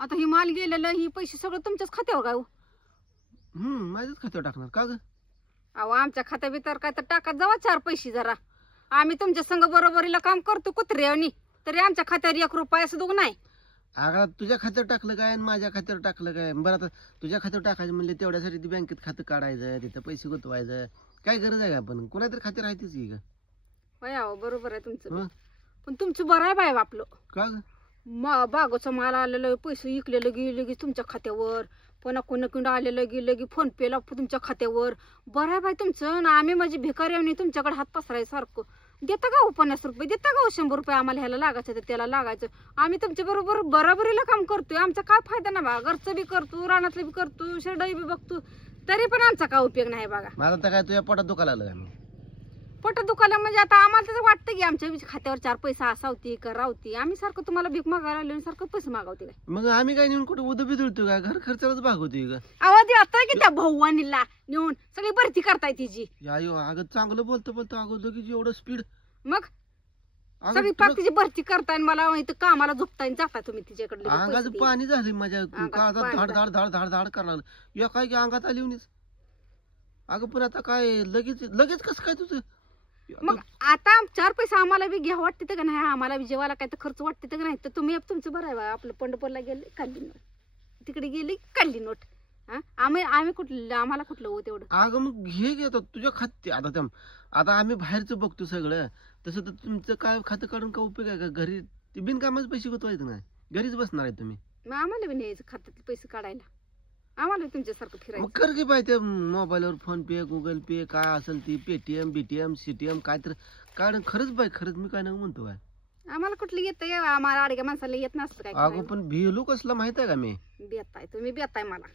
आता ही माल गेलेलं ही पैसे सगळं तुमच्याच खात्यावर काय हो? माझ्याच खात्यावर टाकणार का ग? अहो आमच्या खात्या बितर काय तर टाकत जावा 4 पैसे जरा. आम्ही तुमच्या संग बरोबरीला काम करतो कुत्र्यानी, तरी आमच्या खात्यावर 1 रुपया सुद्धा नाही. अगं तुझ्या खात्यावर टाकलं काय आणि माझ्या खात्यावर टाकलं काय? बरं आता तुझ्या खात्यावर टाकायचं म्हणले तेवढ्यासाठी ती बँकेत खातं काढायचं, तिथं पैसे गुंतवायचं. काय गरज आहे का? आपण कोणातरी खात्यावर राहतेच की का? होय अहो बरोबर आहे तुमचं हं? पण तुमचं बरं आहे बाय आपलं. का ग? बागोचं माल आलेलं पैसे इकलेलं गेलं की तुमच्या खात्यावर, पुन्हा कोणाकडून आलेलं गेलं की फोन पेला तुमच्या खात्यावर. बरं आहे बाय तुमचं ना. आम्ही माझी भिकारी तुमच्याकडे हात पसरायसारखं देता का हो 50 रुपये, देता का हो 100 रुपये आम्हाला ह्याला लागायचं तर त्याला लागायचं. आम्ही तुमच्या बरोबर बरोबरीला काम करतोय. आमचा काय फायदा ना बघा. घरचं बी करतो, रानातलं बी करतो, शेरडाई बी बघतो, तरी पण आमचा काय उपयोग नाही बघा. मला तर काय तुझ्या पोटात दुखायला लागलं आम्ही. पोट दुखायला म्हणजे आता आम्हाला तर वाटतं की आमच्या खात्यावर 4 पैसा असावती का रावती. आम्ही सारखं तुम्हाला भीक मागायला लागलो सारखं पैसे मागवते काय. मग आम्ही काय नेऊन कुठे उदं बिदळतोय का? घर खर्चालाच भागवतोय का? आवाज आता की त्या भाऊवानीला नेऊन सगळी भरती करताय तिची. अयो अगं चांगलं बोलतो बोलतो अगं लगेच एवढं स्पीड. मग अगं सगळी पाक तिची भरती करताय आणि मला इथं कामाला झोपताय जाता तुम्ही तिच्याकडे लगेच पैसे अंगाचं द्यायला. पाणी झालं माझ्या अंगाचं काळजात पाणी धाड धाड धाड धाड धाड करायला लागलं. या काय की अंगात आली होणीच. अगं पण आता काय लगेच लगेच कसं काय तुझं? मग आता 4 पैसे आम्हाला बी घ्या वाटते का नाही, आम्हाला बी जेवायला काय तर खर्च वाटते का नाही, तर तुम्ही तुमचं बरं आहे बा. आपलं पंढरपूरला गेले काढली नोट, तिकडे गेली काढली नोट. हा आम्ही आम्ही कुठलं आम्हाला कुठलं हो तेवढं. अगं मग घे घे आता तुझ्या खाते आता आम्ही बाहेरचं बघतो सगळं. तसं तर तुमचं काय खातं काढून काय उपयोग आहे का? घरी ते बिनकामाचे पैसे गुतवायचं नाही, घरीच बसणार आहे तुम्ही. मग आम्हाला बी न्यायचं खात्यातले पैसे काढायला. आम्हाला बी तुमच्यासारखं मग फिरायचं. कर की बाय ते मोबाईलवर फोन पे गुगल पे काय असेल ती पेटीएम बीटीएम सीटीएम काय तर काढ. खरंच बाय खरंच मी काय नाही म्हणतो काय. आम्हाला कुठलं येतं आम्हाला अडग्या माणसाला येत नसतं काय अगं करायला. पण भिलो कसला माहित आहे का मी? बेताय तुम्ही बेताय मला.